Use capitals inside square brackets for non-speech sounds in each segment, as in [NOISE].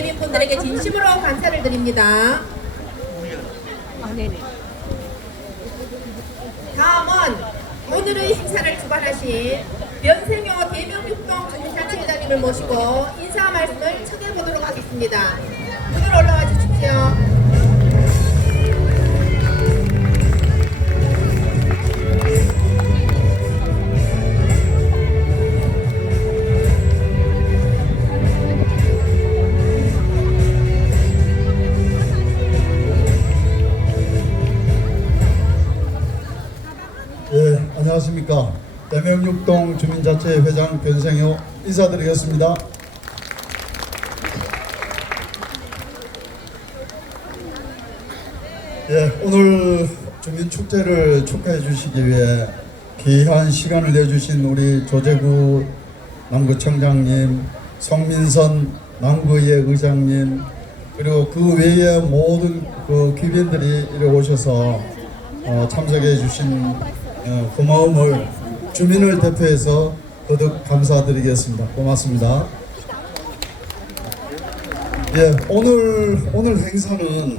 여러분들에게 진심으로 감사를 드립니다. 아. 다음은 오늘의 행사를 주관하신 변생효 대명육동 주민자치회장님을 모시고 인사 말씀을 청해보도록 하겠습니다. 오늘 올라와 주십시오. 대명육동 주민자치회 회장 변생효 인사드리겠습니다. 예, 오늘 주민축제를 축하해 주시기 위해 귀한 시간을 내주신 우리 조재구 남구청장님, 성민선 남구의 의장님, 그리고 그 외의 모든 그 귀빈들이 이리 오셔서 어, 참석해 주신 어, 고마움을 주민을 대표해서 거듭 감사드리겠습니다. 고맙습니다. 예, 오늘 오늘 행사는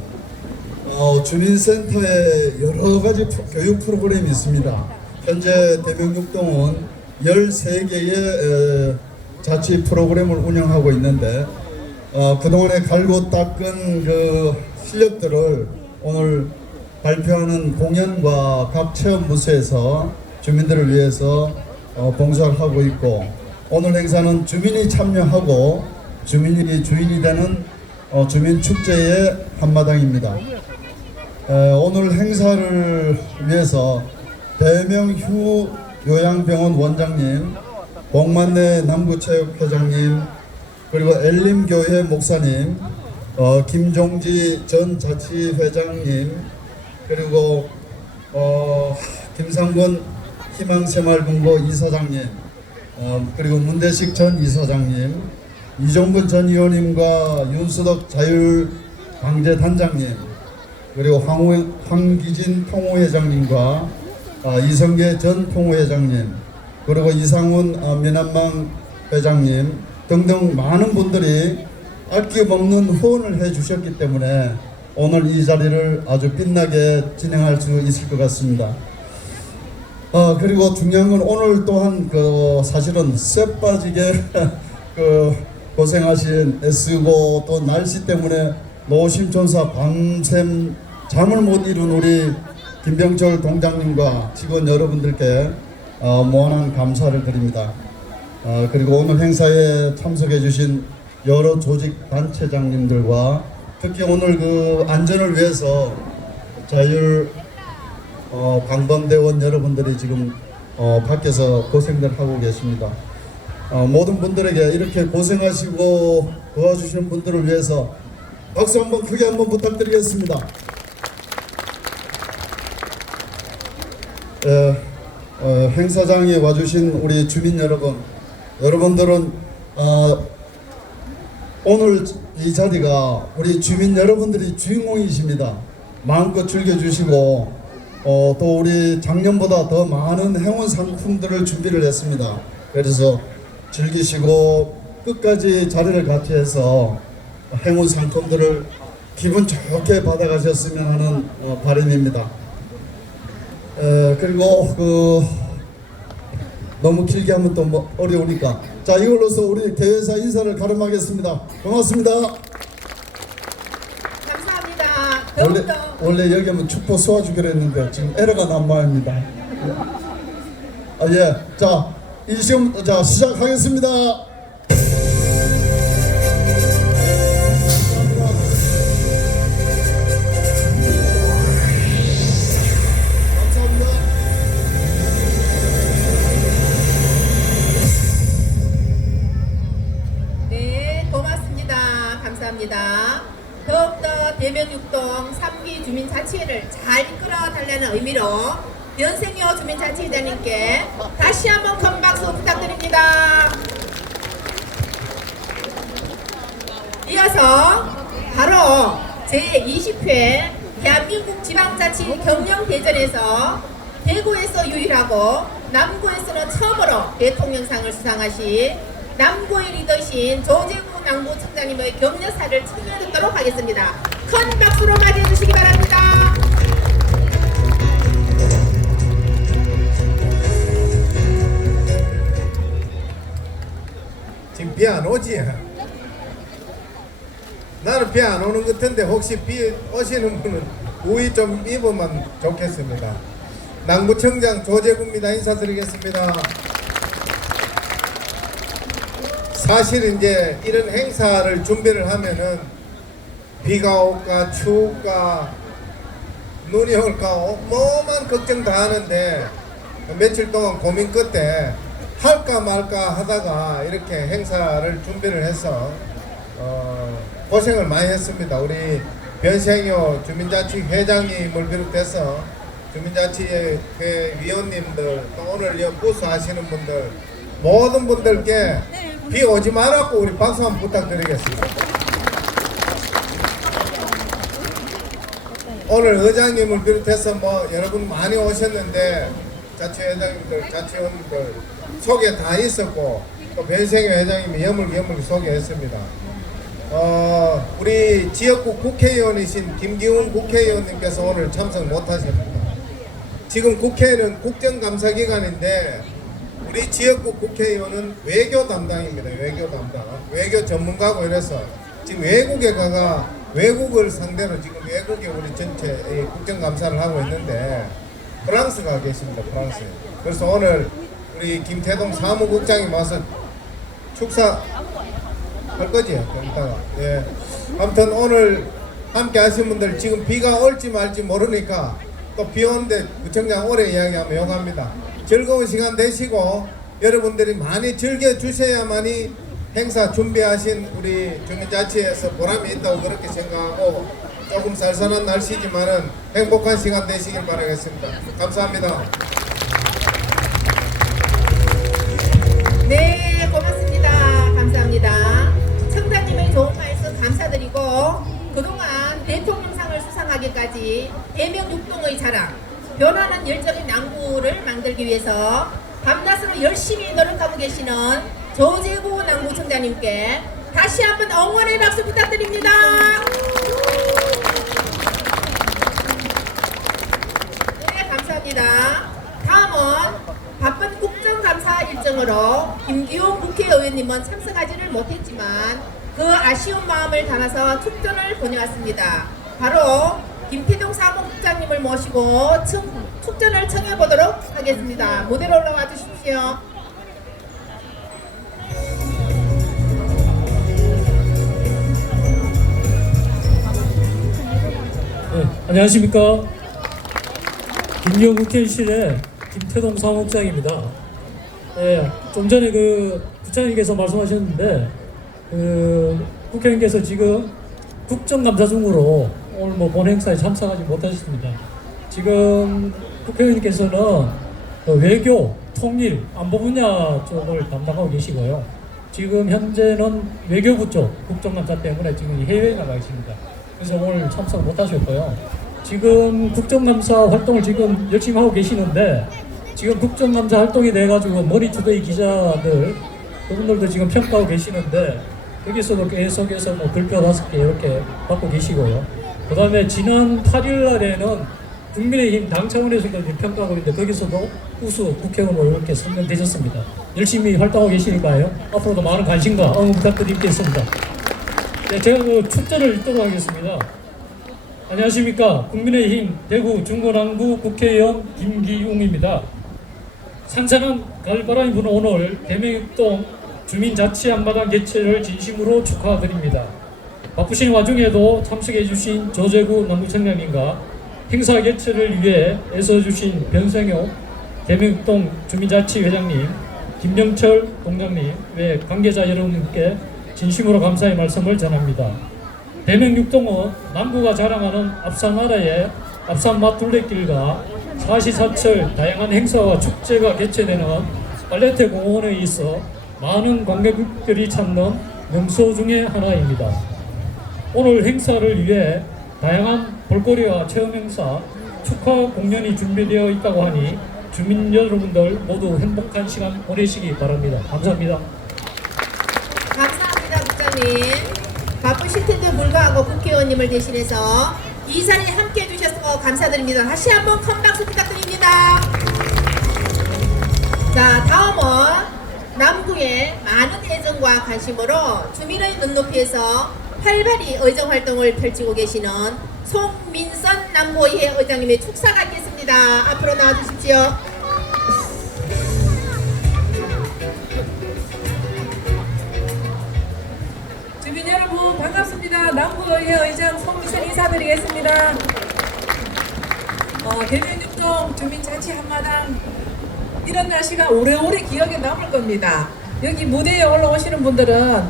어, 주민센터에 여러 가지 교육 프로그램이 있습니다. 현재 대명육동은 13개의 자치 프로그램을 운영하고 있는데 어, 그동안에 갈고 닦은 그 실력들을 오늘 발표하는 공연과 각 체험 부스에서 주민들을 위해서 어, 봉사를 하고 있고 오늘 행사는 주민이 참여하고 주민이 주인이 되는 어, 주민 축제의 한마당입니다. 에, 오늘 행사를 위해서 대명휴 요양병원 원장님, 복만내 남구체육회장님, 그리고 엘림교회 목사님, 어, 김종지 전 자치회장님, 그리고 어, 김상권 희망새마을본부 이사장님, 어, 그리고 문대식 전 이사장님, 이종근 전 의원님과 윤수덕 자율방재단장님, 그리고 황호, 황기진 통호회장님과 아, 이성계 전 통호회장님 그리고 이상훈 어, 미남망 회장님 등등 많은 분들이 아낌없는 후원을 해주셨기 때문에 오늘 이 자리를 아주 빛나게 진행할 수 있을 것 같습니다. 아 그리고 중요한 건 오늘 또한 그 사실은 쇠 빠지게 [LAUGHS] 그 고생하신 애쓰고 또 날씨 때문에 노심천사 밤샘 잠을 못 이룬 우리 김병철 동장님과 직원 여러분들께 어, 무한한 감사를 드립니다. 어, 그리고 오늘 행사에 참석해 주신 여러 조직 단체장님들과 특히 오늘 그 안전을 위해서 자율 어, 방범대원 여러분들이 지금 어, 밖에서 고생들 하고 계십니다. 어, 모든 분들에게 이렇게 고생하시고 도와주시는 분들을 위해서 박수 한번 크게 한번 부탁드리겠습니다. 에, 어, 행사장에 와주신 우리 주민 여러분, 여러분들은 어, 오늘 이 자리가 우리 주민 여러분들이 주인공이십니다. 마음껏 즐겨주시고 어, 또 우리 작년보다 더 많은 행운 상품들을 준비를 했습니다. 그래서 즐기시고 끝까지 자리를 같이 해서 행운 상품들을 기분 좋게 받아가셨으면 하는 어, 바람입니다. 에, 그리고 그 너무 길게 하면 또 뭐 어려우니까 자 이걸로서 우리 대회사 인사를 가름하겠습니다. 고맙습니다. 원래 원래 여기 하면 축포 쏘아주기로 했는데 지금 에러가 난 모양입니다. 아 예, 자 이 시험 자 시작하겠습니다. 네. 감사합니다. 대명육동 3기 주민자치회를 잘 이끌어 달라는 의미로 변생효 주민자치회장님께 다시 한번 큰 박수 부탁드립니다. 이어서 바로 제20회 대한민국 지방자치 경영대전에서 대구에서 유일하고 남구에서는 처음으로 대통령상을 수상하신 남구의 리더신 조재구 남구청장님의 격려사를 청해 듣도록 하겠습니다. 큰 박수로 맞이해 주시기 바랍니다. 지금 비 안 오지? 나는 비 안 오는 것 같은데 혹시 비 오시는 분은 우위 좀 입으면 좋겠습니다. 남구청장 조재구입니다. 인사드리겠습니다. 사실 이제 이런 행사를 준비를 하면은 비가 올까 추울까 눈이 올까 어, 뭐만 걱정 다 하는데 며칠 동안 고민 끝에 할까 말까 하다가 이렇게 행사를 준비를 해서 어, 고생을 많이 했습니다. 우리 변생효 주민자치 회장님을 비롯해서 주민자치회 위원님들 또 오늘 여 부스 하시는 분들 모든 분들께 비 오지 말라고 우리 박수 한번 부탁드리겠습니다. 오늘 의장님을 비롯해서 뭐 여러분 많이 오셨는데 자치회장님들, 자치원들 소개 다 있었고 또 변생회 회장님이 여물여물 소개했습니다. 어, 우리 지역구 국회의원이신 김기훈 국회의원님께서 오늘 참석 못하십니다. 지금 국회는 국정감사 기간인데 우리 지역구 국회의원은 외교 담당입니다. 외교 담당. 외교 전문가고 이래서 지금 외국에 가가 외국을 상대로 지금 외국에 우리 전체 이 국정감사를 하고 있는데 프랑스 가 계십니다. 프랑스. 그래서 오늘 우리 김태동 사무국장이 와서 축사 할 거지? 좀 이따가. 예. 아무튼 오늘 함께 하신 분들 지금 비가 올지 말지 모르니까 또 비 오는데 구청장 오래 이야기하면 욕합니다. 즐거운 시간 되시고 여러분들이 많이 즐겨 주셔야만이 행사 준비하신 우리 주민자치에서 보람이 있다고 그렇게 생각하고 조금 쌀쌀한 날씨지만은 행복한 시간 되시길 바라겠습니다. 감사합니다. 네, 고맙습니다. 감사합니다. 청장님의 좋은 말씀 감사드리고 그동안 대통령상을 수상하기까지 대명육동의 자랑, 변화는 열정의 남구를 만들기 위해서 밤낮으로 열심히 노력하고 계시는 조재구 남구청장님께 다시 한번 응원의 박수 부탁드립니다. 네, 감사합니다. 다음은 바쁜 국정감사 일정으로 김기용 국회의원님은 참석하지를 못했지만 그 아쉬운 마음을 담아서 축전을 보내왔습니다. 바로 김태동 사무국장님을 모시고 청, 축전을 청해보도록 하겠습니다. 무대로 올라와 주십시오. 안녕하십니까. 김경 국회의실의 김태동 사무국장입니다. 예, 좀 전에 그 부장님께서 말씀하셨는데 그 국회의원께서 지금 국정감사 중으로 오늘 뭐 본행사에 참석하지 못하셨습니다. 지금 국회의원께서는 그 외교, 통일, 안보 분야 쪽을 담당하고 계시고요. 지금 현재는 외교부 쪽 국정감사 때문에 지금 해외에 나가 계십니다. 그래서 오늘 참석 못하셨고요. 지금 국정감사 활동을 지금 열심히 하고 계시는데 지금 국정감사 활동이 돼가지고 머리투데이 기자들 그분들도 지금 평가하고 계시는데 여기서도 계속해서 뭐 글표 다섯 개 이렇게 받고 계시고요. 그 다음에 지난 8일 날에는 국민의힘 당 차원에서도 평가하고 있는데 거기서도 우수 국회의원으로 이렇게 선정되셨습니다. 열심히 활동하고 계시니까요. 앞으로도 많은 관심과 응원 부탁드리겠습니다. 네, 제가 그 축제를 읽도록 하겠습니다. 안녕하십니까. 국민의힘 대구 중구남구 국회의원 김기웅입니다. 산산한 가을바람이 부는 오늘 대명육동 주민자치 한마당 개최를 진심으로 축하드립니다. 바쁘신 와중에도 참석해주신 조재구 남구청장님과 행사 개최를 위해 애써주신 변성효 대명육동 주민자치 회장님, 김영철 동장님, 외 관계자 여러분께 진심으로 감사의 말씀을 전합니다. 대명육동은 남구가 자랑하는 앞산나라의 앞산맛 둘레길과 사시사철 다양한 행사와 축제가 개최되는 빨래태 공원에 있어 많은 관객들이 찾는 명소 중의 하나입니다. 오늘 행사를 위해 다양한 볼거리와 체험 행사, 축하 공연이 준비되어 있다고 하니 주민 여러분들 모두 행복한 시간 보내시기 바랍니다. 감사합니다. 바 쁘실 텐데 불구하고 국회의원님을 대신해서 이 자리에 함께 해주셔서 감사드립니다. 다시 한번 큰 박수 부탁드립니다. 자, 다음은 남구의 많은 애정과 관심으로 주민의 눈높이에서 활발히 의정 활동을 펼치고 계시는 송민선 남구의회 의장님의 축사가 있겠습니다. 앞으로 나와주십시오. 남구의회 의장 송미선 인사드리겠습니다. 어, 대면육동 주민자치 한마당 이런 날씨가 오래오래 기억에 남을 겁니다. 여기 무대에 올라오시는 분들은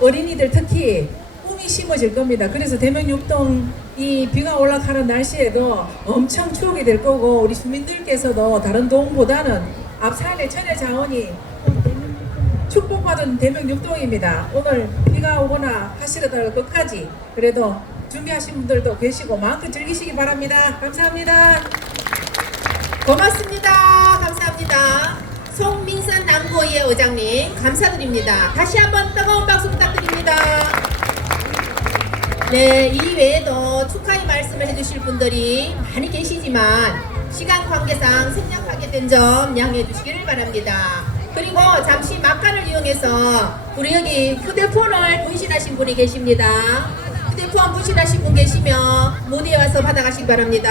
어린이들 특히 꿈이 심어질 겁니다. 그래서 대면육동 이 비가 올라가는 날씨에도 엄청 추억이 될 거고 우리 주민들께서도 다른 도움보다는 앞 산의 천혜 자원이 축복받은 대명 육동입니다. 오늘 비가 오거나 하시려다가 끝까지 그래도 준비하신 분들도 계시고 마음껏 즐기시기 바랍니다. 감사합니다. 고맙습니다. 감사합니다. 송민선 남구의회 의장님 감사드립니다. 다시 한번 뜨거운 박수 부탁드립니다. 네, 이 외에도 축하의 말씀을 해주실 분들이 많이 계시지만 시간 관계상 생략하게 된 점 양해해 주시기를 바랍니다. 그리고 잠시 막간을 이용해서 우리 여기 휴대폰을 분실하신 분이 계십니다. 휴대폰 분실하신 분 계시면 무대에 와서 받아가시기 바랍니다.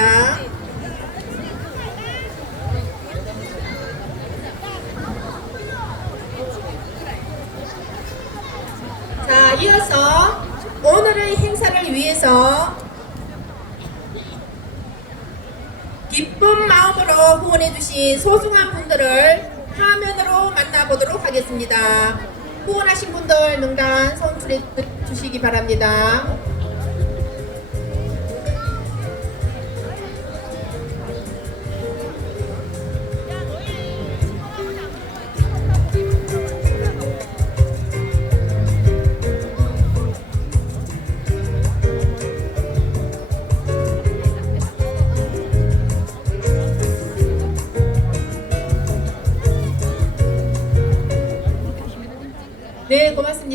자, 이어서 오늘의 행사를 위해서 기쁜 마음으로 후원해주신 소중한 분들을 화면으로 만나보도록 하겠습니다. 후원하신 분들 명단 선출해 주시기 바랍니다.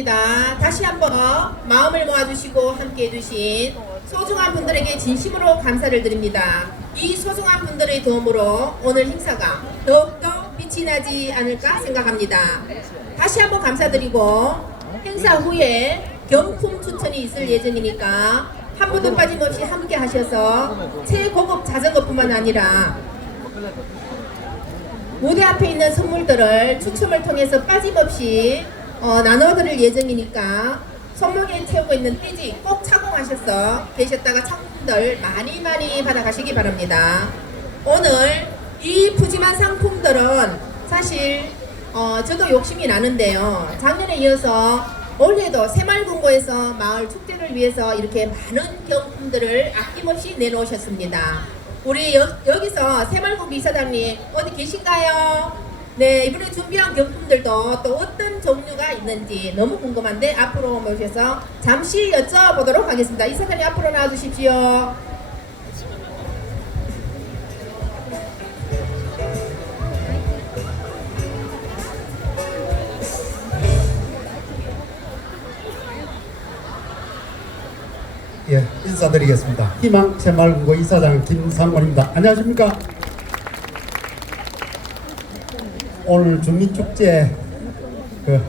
네, 고맙습니다. 다시 한번 마음을 모아주시고 함께 해주신 소중한 분들에게 진심으로 감사를 드립니다. 이 소중한 분들의 도움으로 오늘 행사가 더욱더 빛이 나지 않을까 생각합니다. 다시 한번 감사드리고 행사 후에 경품 추천이 있을 예정이니까 한 분도 빠짐없이 함께 하셔서 최고급 자전거뿐만 아니라 무대 앞에 있는 선물들을 추첨을 통해서 빠짐없이 어, 나눠드릴 예정이니까 손목에 채우고 있는 띠지 꼭 착용하셔서 계셨다가 상품들 많이 많이 받아가시기 바랍니다. 오늘 이 푸짐한 상품들은 사실 어, 저도 욕심이 나는데요. 작년에 이어서 올해도 새마을금고에서 마을 축제를 위해서 이렇게 많은 경품들을 아낌없이 내놓으셨습니다. 우리 여, 여기서 새마을금고 이사장님 어디 계신가요? 네, 이번에 준비한 경품들도 또 어떤 종류가 있는지 너무 궁금한데 앞으로 모셔서 잠시 여쭤보도록 하겠습니다. 이 사장님 앞으로 나와주십시오. 예, 인사드리겠습니다. 희망 새마을금고 이사장 김상원입니다. 안녕하십니까? 오늘 주민축제 그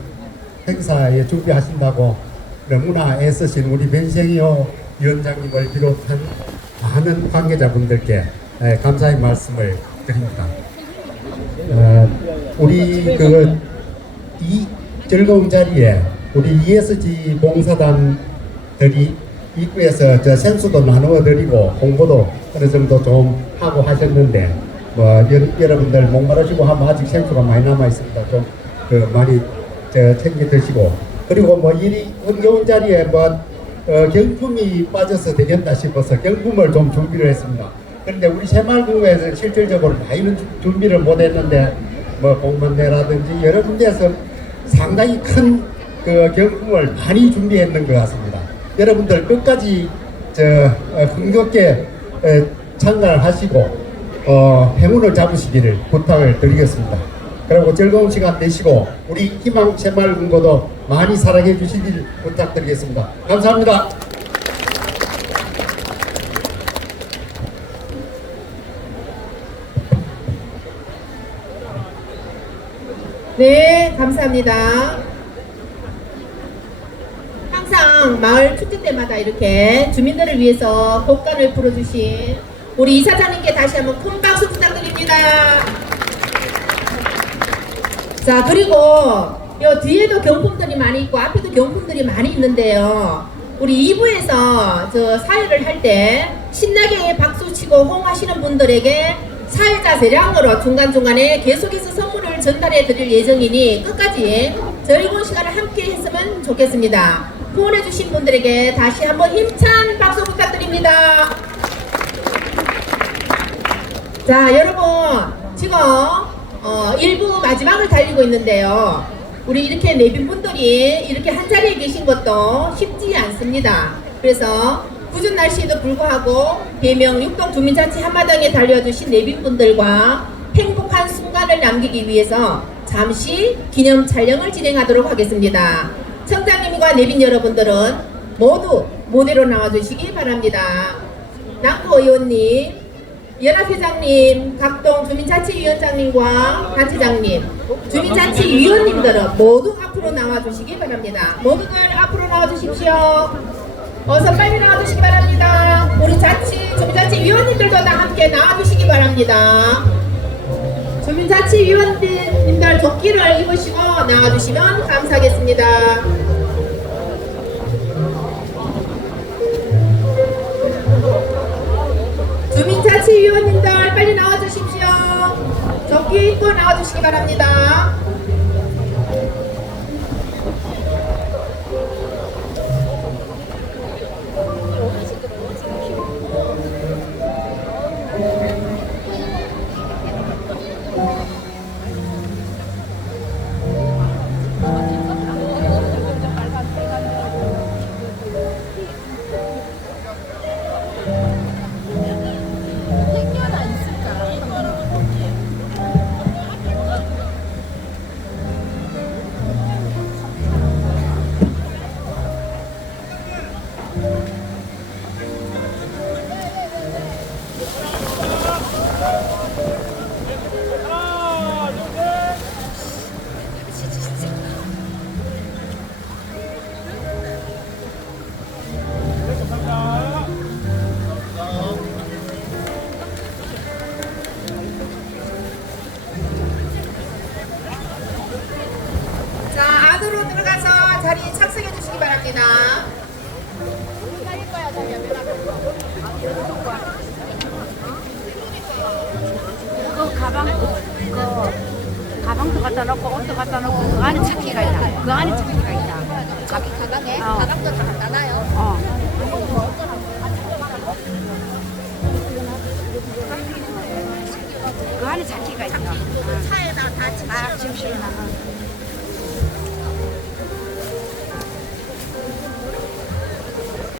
행사에 준비하신다고 너무나 애쓰신 우리 변생이요 위원장님을 비롯한 많은 관계자분들께 예, 감사의 말씀을 드립니다. 어, 우리 그 이 즐거운 자리에 우리 ESG 봉사단들이 입구에서 저 sen수도 나누어 드리고 공부도 어느 정도 좀 하고 하셨는데 뭐 여, 여러분들 목마르시고 하면 아직 sen수가 많이 남아 있습니다. 좀 그 많이 저 챙겨 드시고 그리고 뭐 이리 흥겨운 자리에 뭐 어, 경품이 빠져서 되겠다 싶어서 경품을 좀 준비를 했습니다. 그런데 우리 새마을구에서 실질적으로 많이는 주- 준비를 못했는데 뭐 공만대라든지 여러 군데에서 상당히 큰 그 경품을 많이 준비했는 것 같습니다. 여러분들 끝까지 저 어, 흥겹게 어, 참가를 하시고 어, 행운을 잡으시기를 부탁을 드리겠습니다. 그리고 즐거운 시간 되시고 우리 희망 새마을 금고도 많이 사랑해 주시길 부탁드리겠습니다. 감사합니다. 네, 감사합니다. 항상 마을 축제 때마다 이렇게 주민들을 위해서 곡간을 풀어주신 우리 이사장님께 다시 한번 큰 박수 부탁드립니다. 자, 그리고 요 뒤에도 경품들이 많이 있고 앞에도 경품들이 많이 있는데요. 우리 2부에서 저 사회를 할 때 신나게 박수 치고 호응하시는 분들에게 사회자 대량으로 중간중간에 계속해서 선물을 전달해 드릴 예정이니 끝까지 즐거운 시간을 함께 했으면 좋겠습니다. 후원해 주신 분들에게 다시 한번 힘찬 박수 부탁드립니다. 자, 여러분, 지금 어, 일부 마지막을 달리고 있는데요. 우리 이렇게 내빈 분들이 이렇게 한 자리에 계신 것도 쉽지 않습니다. 그래서 굳은 날씨에도 불구하고 대명 육동 주민자치 한마당에 달려주신 내빈 분들과 행복한 순간을 남기기 위해서 잠시 기념 촬영을 진행하도록 하겠습니다. 청장님과 내빈 여러분들은 모두 무대로 나와주시기 바랍니다. 남구 의원님, 연합회장님, 각동 주민자치위원장님과 단체장님, 주민자치위원님들은 모두 앞으로 나와주시기 바랍니다. 모두들 앞으로 나와주십시오. 어서 빨리 나와주시기 바랍니다. 우리 자치, 주민자치위원님들도 다 함께 나와주시기 바랍니다. 주민자치위원님들 조끼를 입으시고 나와주시면 감사하겠습니다. 자치위원님들 빨리 나와주십시오. 조끼 입고 나와주시기 바랍니다. 자리 착석해 주시기 바랍니다. 그 가방 그 가방도 갖다 놓고 옷도 갖다 놓고 그 안에 차키가 있다. 그 안에 차키가 있다. 자기 가방에 어. 가방도 다 갖다 놔요. 어. 그 안에 차키가 있다. 차에다 다 아, 지금 실나.